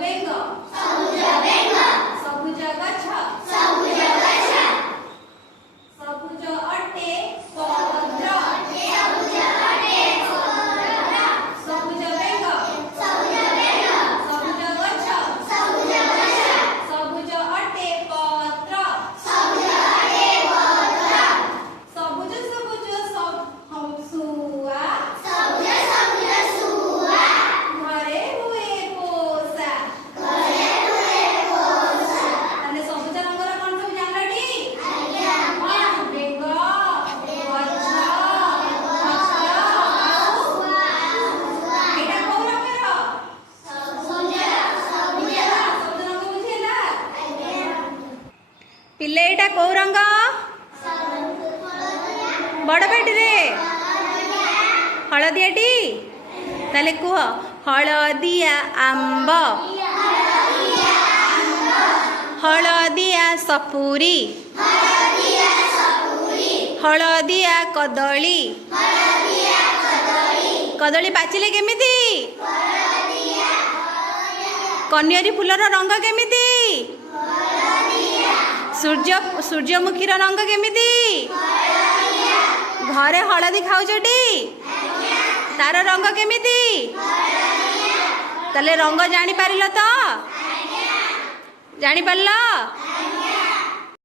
ବେଙ୍ଗ ସବୁଜ ଗଛ ସବୁଜ ଅଟେ ପତ୍ର ସବୁଜ ବେଙ୍ଗ ସବୁଜ ଗଛ ସବୁଜ ଅଟେ ପତ୍ର ସବୁଜ ସବୁଜ ଶୁଆ ଘରେ ହୁଏ ପୋଷା। ତାହେଲେ ସବୁଜ ରଙ୍ଗର କଣ ସବୁ ଜାଣିଲଟି? ବେଙ୍ଗ ଗଛ ଏଇଟା କୋଉ ରଙ୍ଗର? ସବୁଜ ରଙ୍ଗ ବୁଝିଲା? ପିଲେ ଏଇଟା କୋଉ ରଙ୍ଗ? ବଡ଼ ପାଟିରେ ହଳଦିଆଟି। ତାହେଲେ କୁହ ହଳଦିଆ ଆମ୍ବ ହଳଦିଆ ସପୁରୀ ହଳଦିଆ କଦଳୀ କଦଳୀ ପାଚିଲେ କେମିତି? କନିଅରି ଫୁଲର ରଙ୍ଗ କେମିତି? ସୂର୍ଯ୍ୟମୁଖୀର ରଙ୍ଗ କେମିତି? ଘରେ ହଳଦୀ ଖାଉଛଟି? ତାର ରଙ୍ଗ କେମିତି? ତାହେଲେ ରଙ୍ଗ ଜାଣିପାରିଲ ତ? ଜାଣିପାରିଲ?